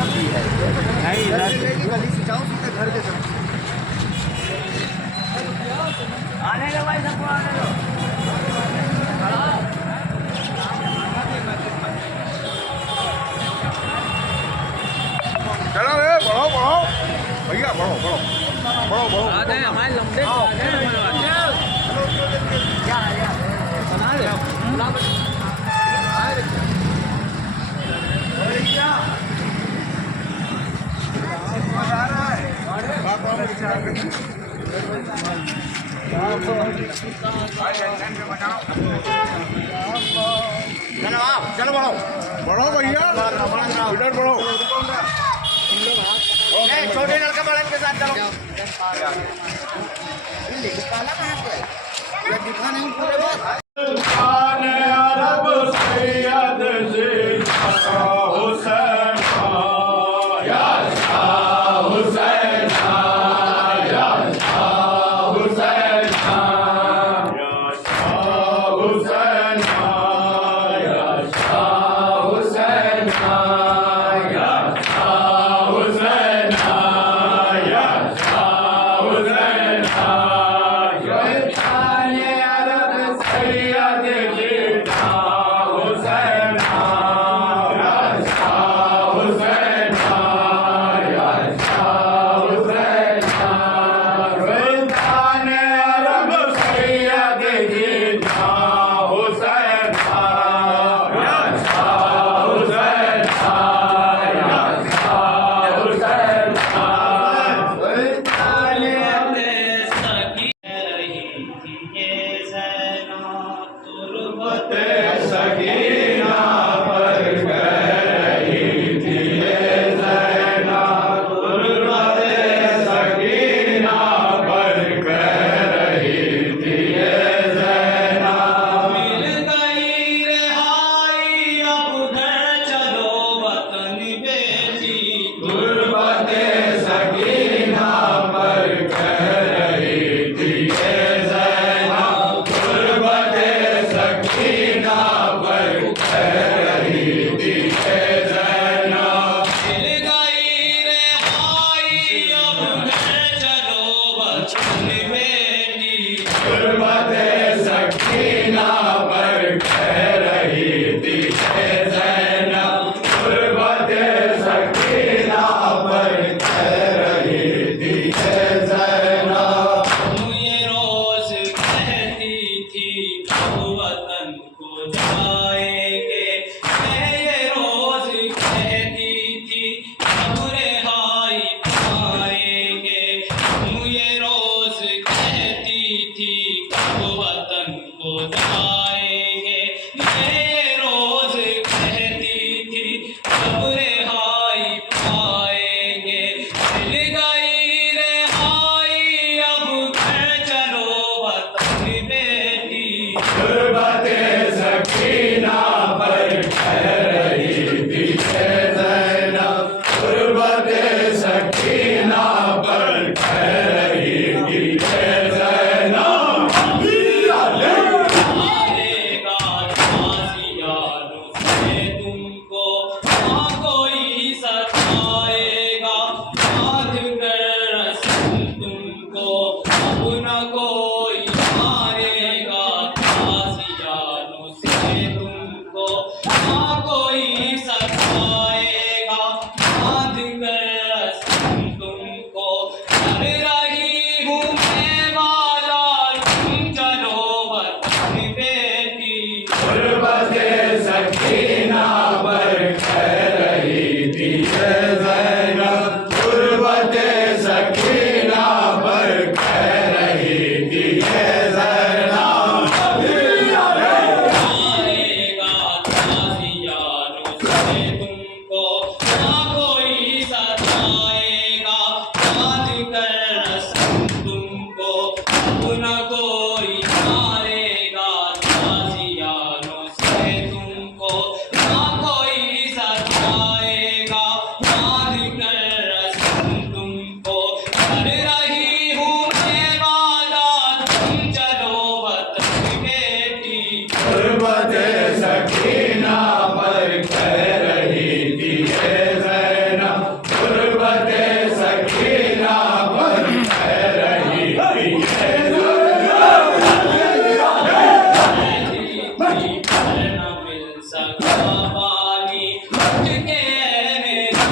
नहीं गली से जाओ सीधे घर के तरफ। आने दो भाई, सबको आने दो। चलो बढ़ो बढ़ो भैया, बढ़ो बढ़ो बढ़ो बढ़ो। आ गए हमारे लंबे आ गए बना दे। चलो बढ़ो बढ़ो भैया, इधर बढ़ो। छोटे लड़का बड़े के साथ चलो। दिखा नहीं पूरे बात।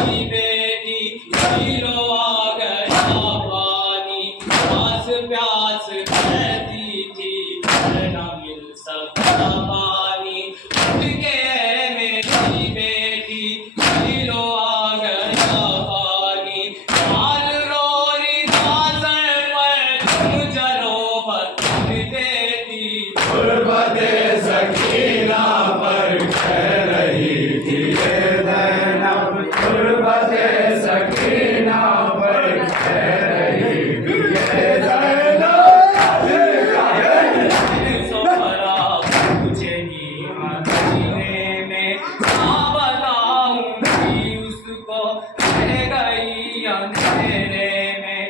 मेरी बेटी हीरो आ गया पानी प्यास प्यास कहती थी न मिल सकता पानी उठ के मेरी बेटी हीरो आ गया पानी हाल रोरी दासर पर तुम चलो बदल देती गुरबते सकीना पर कह रही थी ये ज़ैनब गुरबते सकीना पर कह रही थी ये ज़ैनब सोहरा पूछेगी मदीने में हाँ बताऊंगी उसको रह गई अंधेरे में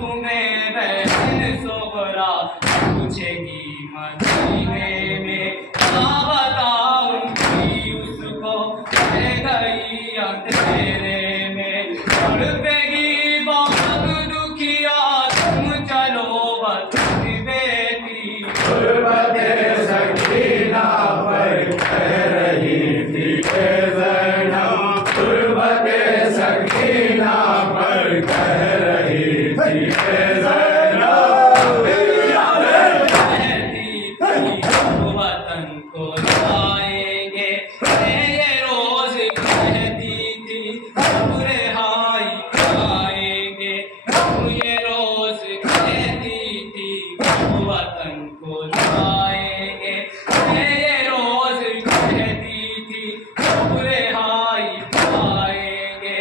तुम्हें बहन सोहरा पूछेगी मदीने में हाँ बताऊंगी उसको रह गई अंधेरे में तड़पेगी बहुत दुखिया तुम चलो बदल बेटी गुरबते सकीना पर कह रही थी ये ज़ैनब गुरबते सकीना पर कह रही थी ये वतन को लाएंगे ये रोज कहती थी बुरे हाई खाएंगे ये रोज कहती थी वतन को लाएंगे ये रोज कहती थी बुरे हाई खाएंगे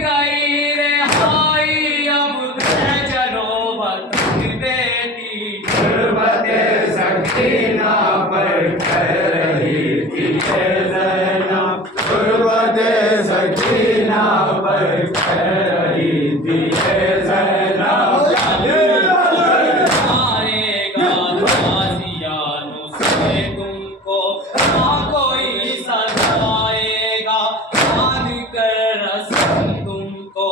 गई रे हाई अब चलो वतन बेटी गुरबते सकीना पर कह रही थी ये ज़ैनब गुरबते सकीना पर कह रही थी ये ज़ैनब मारेगा गाजियानो से तुमको ना कोई सजाएगा बांध कर रस्म तुमको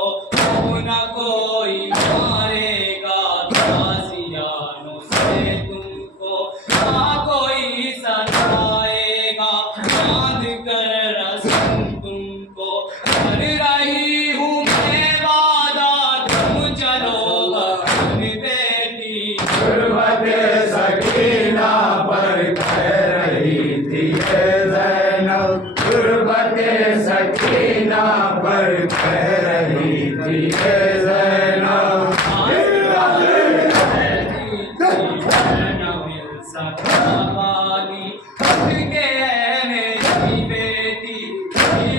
ना कोई मारेगा गाजियानो से तुमको ना कोई सजाएगा बांध कर रस्म तुमको कर रही हूँ मैं वादा तुम चलो बदल बेटी गुरबते सकीना पर कह रही थी ये ज़ैनब गुरबते सकीना पर कह रही थी ये ज़ैनब न मिल सकता पानी उठ के मेरी बेटी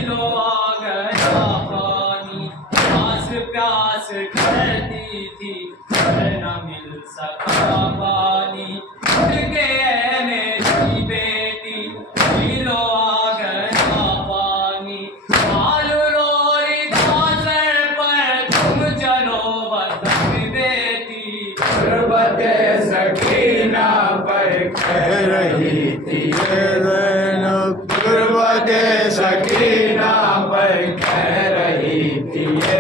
लो आ गया पानी प्यास प्यास करती थी न मिल सकता पानी उठ के मेरी बेटी लो आ गया पानी हाल रोरी दासर पर तुम चलो बदल बेटी गुरबते सकीना पर कह रही थी ये ज़ैनब गुरबते सकीना पर कह रही थी ये